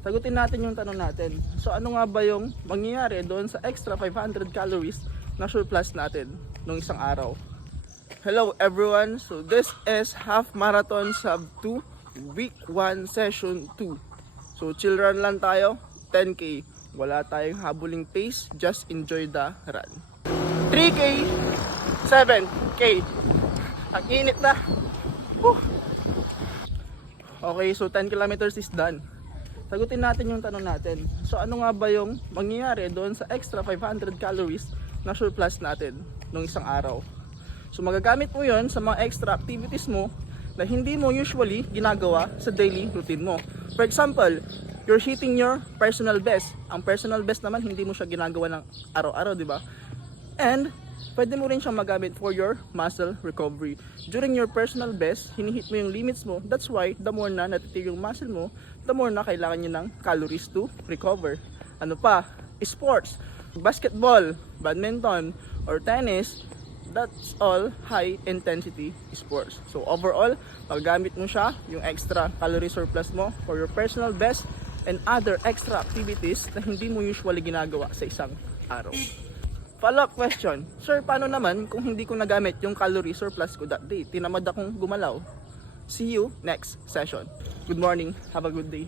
Sagutin natin yung tanong natin. So ano nga ba yung mangyayari doon sa extra 500 calories na surplus natin nung isang araw? Hello everyone, so this is Half Marathon Sub 2 Week 1 Session 2. So chill run lang tayo, 10k. Wala tayong habuling pace, just enjoy the run. 3k, 7k. Ang init na. Whew. Okay, so 10 kilometers is done. Sagutin natin yung tanong natin. So ano nga ba yung mangyayari doon sa extra 500 calories na surplus natin nung isang araw? So magagamit mo yon sa mga extra activities mo na hindi mo usually ginagawa sa daily routine mo. For example, you're hitting your personal best. Ang personal best naman hindi mo siya ginagawa ng araw-araw, di ba? And pwede mo rin siyang magamit for your muscle recovery. During your personal best, hinihit mo yung limits mo. That's why, the more na natitir yung muscle mo, the more na kailangan nyo ng calories to recover. Ano pa? Sports. Basketball, badminton, or tennis, that's all high intensity sports. So overall, magagamit mo siya, yung extra calorie surplus mo for your personal best and other extra activities na hindi mo usually ginagawa sa isang araw. Follow-up question, Sir, paano naman kung hindi ko nagamit yung calorie surplus ko that day? Tinamad akong gumalaw. See you next session. Good morning. Have a good day.